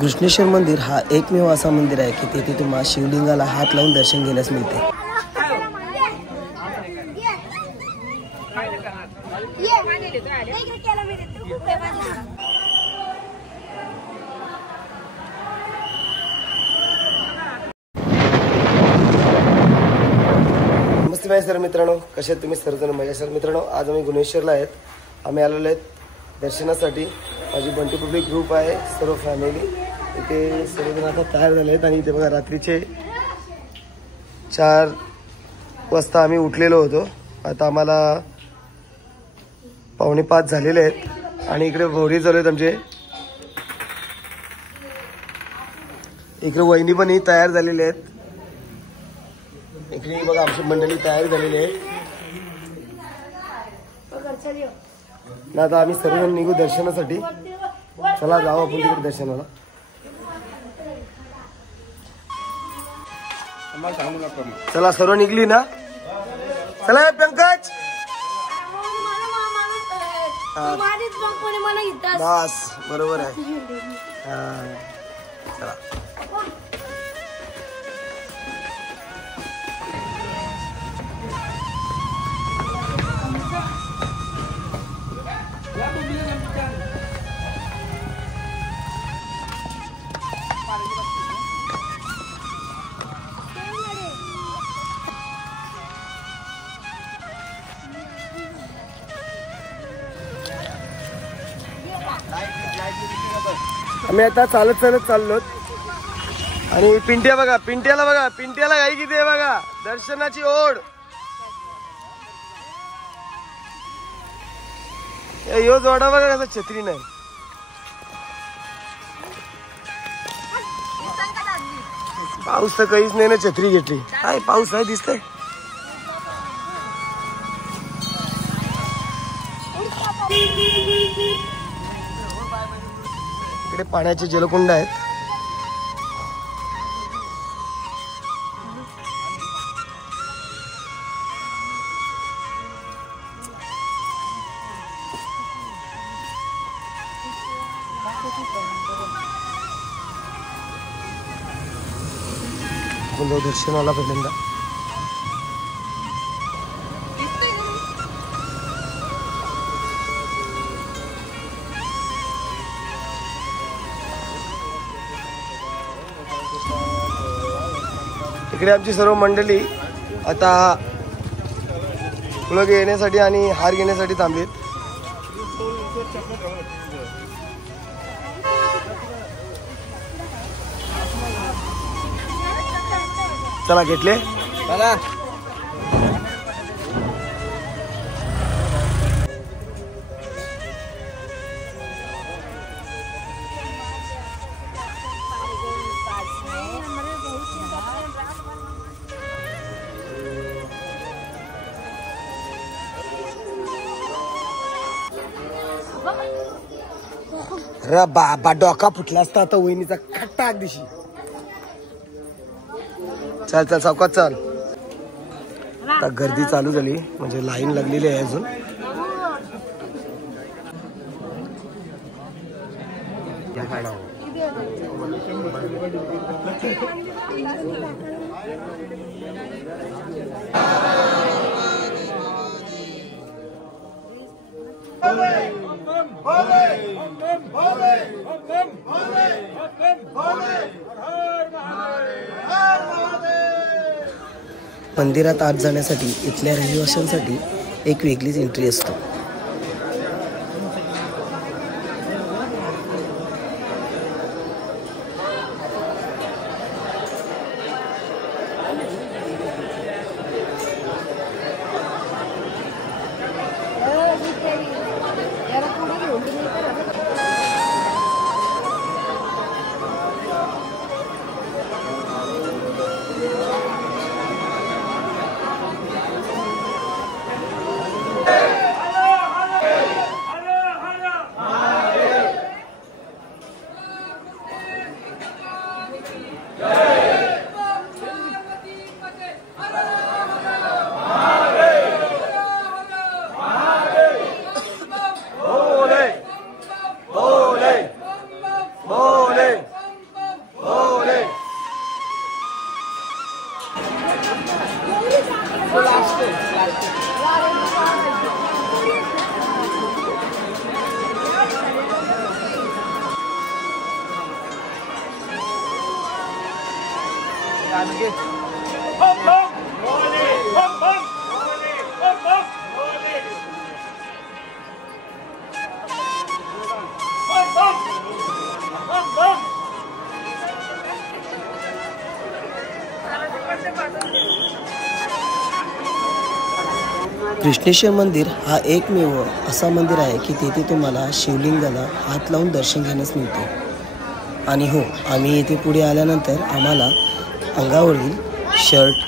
घृष्णेश्वर मंदिर हा एकमेव असा मंदिर आहे की तेथे तुम्हाला शिवलिंगाला हात लावून दर्शन घेण्यास मिळते. नमस्ते सर मित्रांनो, कसे आहेत तुम्ही सर्वजण? मजा सर मित्रांनो, आज आम्ही गुणेश्वरला आहेत. आम्ही आलेलो आहेत दर्शनासाठी. माझी बंटी पब्लिक ग्रुप आहे, सर्व फॅमिली इथे सर्वजण आता तयार झाले आहेत. आणि इथे बघा रात्रीचे 4 वाजता आम्ही उठलेलो होतो. आता आम्हाला 4:45 झालेले आहेत. आणि इकडे भोवरी चालू आहेत आमचे. इकडे वहिनी पण ही तयार झालेले आहेत. इकडे बघा आमची मंडळी तयार झालेली आहे. आता आम्ही सर्वजण निघू दर्शनासाठी. चला जाऊ आपण तिकडे दर्शनाला. चला सर्व निघली ना? चला पंकज, बस बरोबर आहे. चला आम्ही आता चालत चाललो. आणि पिंट्या बघा, पिंट्याला बघा, पिंट्याला घाई किती आहे बघा. दर्शनाची ओढ. यो जोडा बघा कसा छत्री नाही. पाऊस तर काहीच नाही ना, छत्री घेतली. काय पाऊस आहे दिसतंय. इकडे पाण्याचे जलकुंड आहेत. आपण दर्शनाला पहिल्यांदा इकडे आमची सर्व मंडळी आता फुलं घेण्यासाठी आणि हार घेण्यासाठी थांबलीत. चला घेतले. चला बाबा, डोका फुटला असता आता वहिनीचा खट्टा दिशी. चल चल सावकाश चल. आता गर्दी चालू झाली, म्हणजे लाईन लागलेली आहे अजून. मंदिरात आत जाण्यासाठी इथल्या रहिवाशांसाठी एक वेगळीच एंट्री असतो. कृष्णेश्वर मंदिर हा एकमेव असा मंदिर आहे की तेथे तुम्हाला शिवलिंगाला हात लावून दर्शन घेण्यास मिळते. आणि हो, आम्ही येथे पुढे आल्यानंतर आम्हाला अंगावरील शर्ट,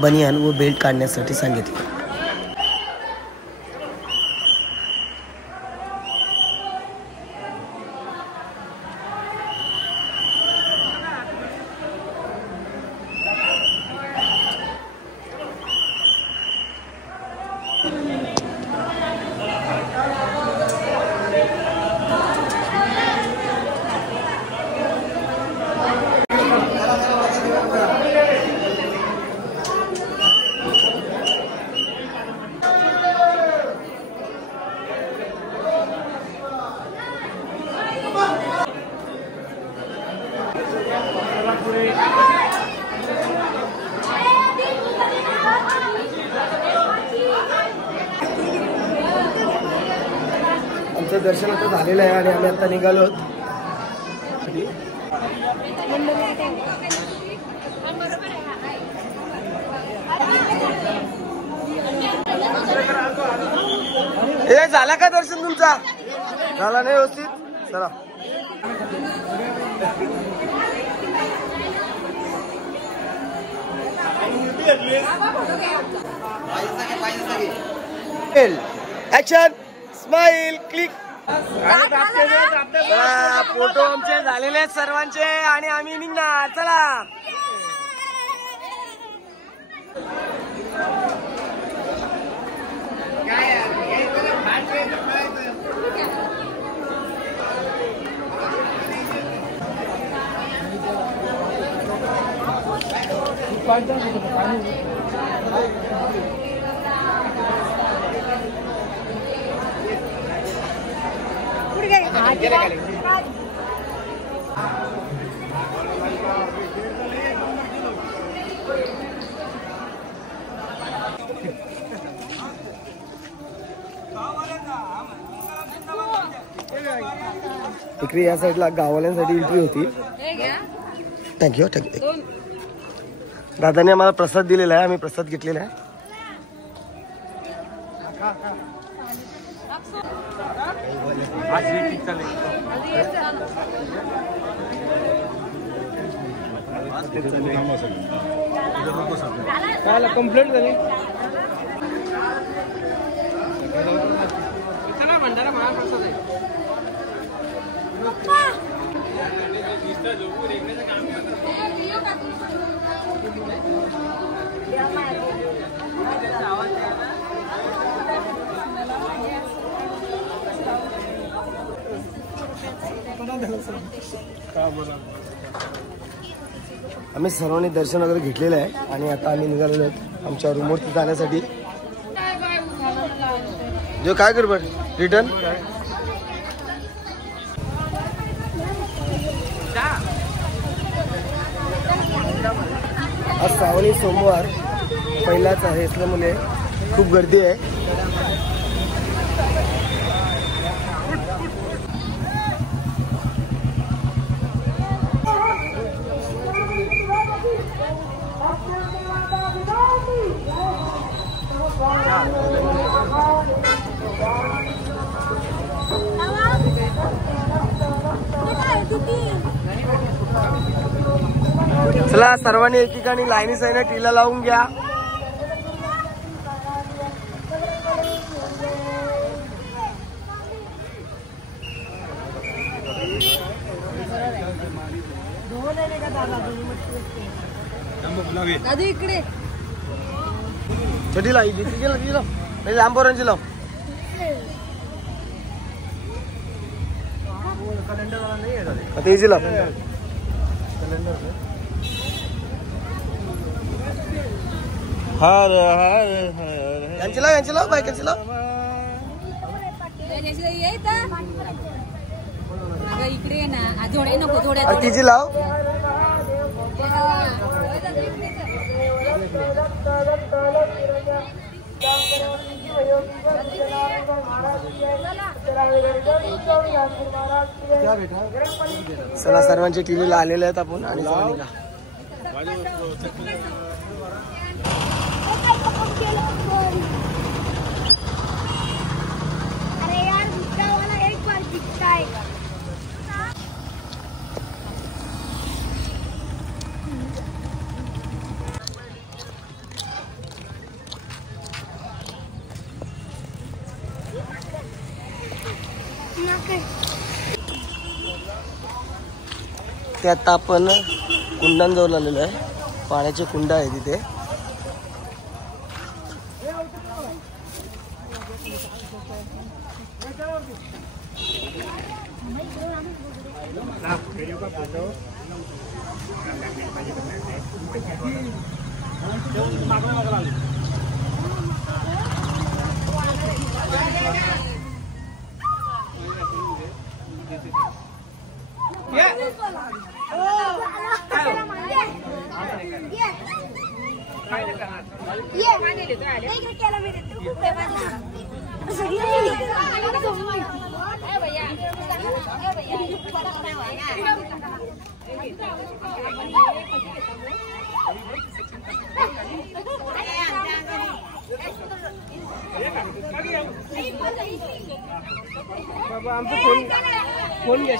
बनियान व बेल्ट काढण्यासाठी सांगितले. आमचं दर्शन आता झालेलं आहे आणि आम्ही आता निघालो. हे झाला का दर्शन तुमचा? झाला नाही व्यवस्थित? चला. Action, smile, click. फोटो आमचे झालेले आहेत सर्वांचे आणि आम्ही निघणार. चला. इकडे या साईडला गाववाल्यांसाठी एंट्री होती. थँक्यू. थँक्यू. दादाने आम्हाला प्रसाद दिलेला आहे, आम्ही प्रसाद घेतलेला आहे. कंप्लेंट झाली. आम्ही सर्वांनी दर्शन वगैरे घेतलेलं आहे आणि आता आम्ही निघालेलो आहोत आमच्या रूमवरती जाण्यासाठी. जो काय कर बट रिटर्न आज श्रावणी सोमवार पहिलाच आहे असल्यामुळे खूप गर्दी आहे. चला सर्वांनी एकीकानी लाईनी साईने टीला लावून घ्या. दादू इकडे छोटी लाई नाही लांबोरांची लाव. आता इजी लाव. यांची लाव बायकांची लाव. इकडे ना जोडे नको जोड्या तिची लाव. चला सर्वांच्या टीव्हीला आलेले आहेत आपण आणि जाऊ निघा. ते आता आपण कुंडांजवळ आलेलो आहे. पाण्याचे कुंड आहे तिथे. बाबा आमचं फोन घ्या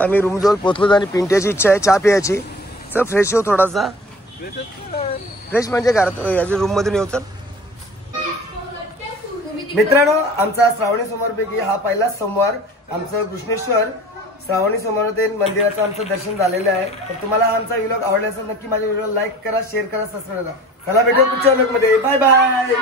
आम्ही रूम जवळ पोहोचलो आणि पिंट्याची इच्छा आहे चहा प्यायची. चल फ्रेश हो थोडासा. फ्रेश म्हणजे घरात याच्या रूम मधून येऊ. चल मित्रांनो, आमचा श्रावणी सोमवारपैकी हा पहिला सोमवार आमचं कृष्णेश्वर श्रावणी सोमवार मंदिराचं आमचं दर्शन झालेलं आहे. तर तुम्हाला आमचा व्लॉग आवडला असेल नक्की माझ्या व्हिडिओला लाईक करा, शेअर करा, सबस्क्राईब करा. चला भेटू पुढच्या व्लॉग मध्ये. Bye bye.